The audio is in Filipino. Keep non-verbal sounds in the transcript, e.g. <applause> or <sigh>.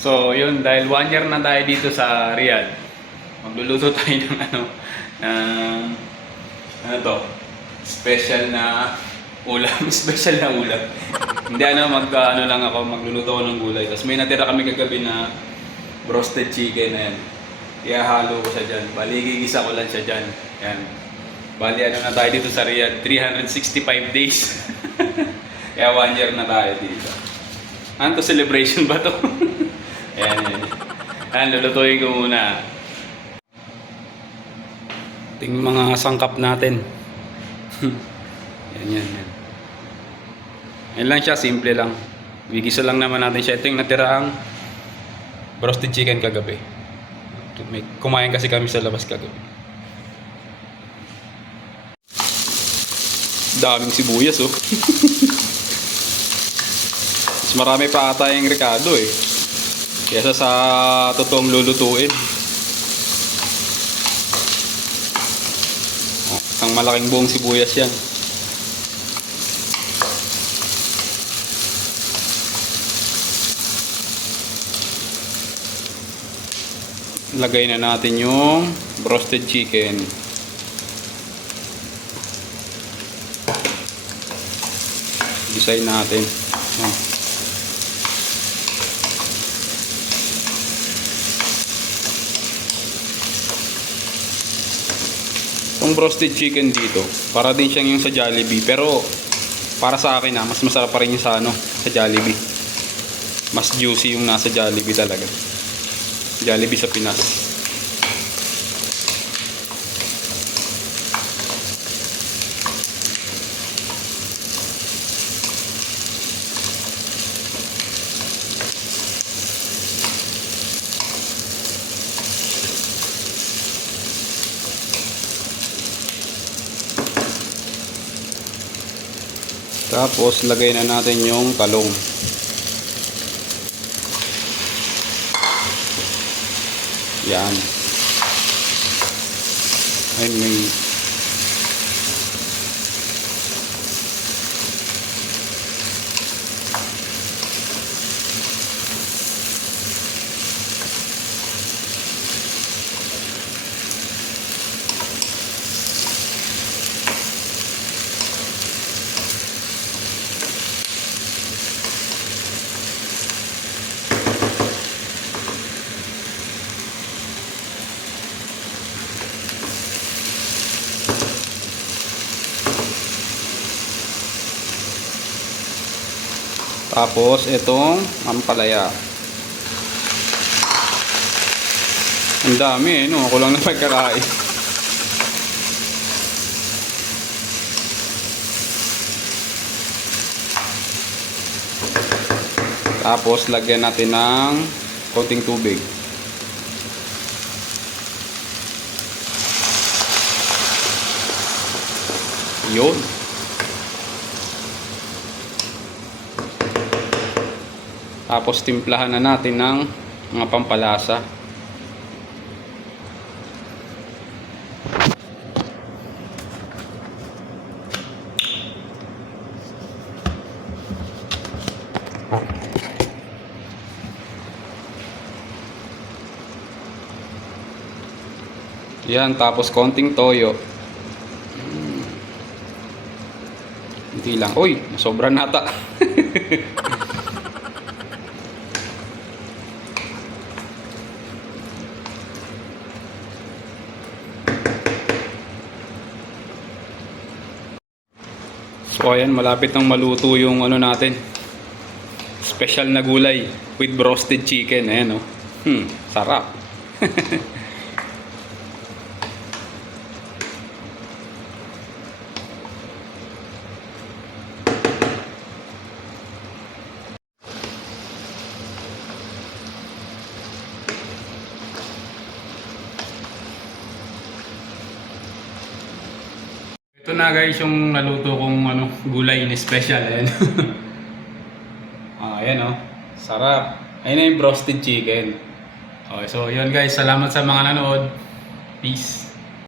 So, yun, dahil one year na tayo dito sa Riyadh, magluluto <laughs> tayo ng ano, ng, ano to, special na ulam, <laughs> special na ulam. Hindi ano, mag, ano lang ako, magluluto ako ng gulay. Tapos may natira kami kagabi na roasted chicken na yan. Ihahalo ko siya dyan. Bali, gigisa ko lang siya dyan. Yan. Bali, ano na tayo dito sa Riyadh? 365 days. <laughs> Kaya one year na tayo dito. Ano to, celebration ba to? Ayan, yan. Ayan, lulutuin ko muna. Yung mga sangkap natin. yan, yan, yan. Yan lang siya, simple lang. Bigisa lang naman natin siya. Ito yung natiraang roasted chicken kagabi. May kumain kasi kami sa labas kagabi. Daming sibuyas oh. <laughs> Mas marami pa ata yung Ricardo eh. Kesa sa totoong lulutuin. Oh, isang malaking buong sibuyas yan. Lagay na natin yung roasted chicken. Design natin. Itong roasted chicken dito, para din siyang yung sa Jollibee. Pero, para sa akin ha, mas masarap pa rin yung sa, ano, sa Jollibee. Mas juicy yung nasa Jollibee talaga. Jollibee sa Pinas. Tapos, lagay na natin yung talong. Yan. Ay, may... Tapos, itong ampalaya. Ang dami eh, no? Ako lang <laughs> na pagkakain. Tapos, lagyan natin ng konting tubig. Yun. Tapos timplahan na natin ng mga pampalasa. Yan, tapos konting toyo. Hmm. Hindi lang. Uy, sobra nata. <laughs> So ayan, malapit nang maluto yung ano natin. Special na gulay with roasted chicken. Ayan oh. Hmm, sarap. <laughs> Ito na guys yung naluto kong ano, gulay na special. Ayan. <laughs> ah, ayan oh. Sarap. Ayun na yung roasted chicken. Okay, so yun guys. Salamat sa mga nanood. Peace.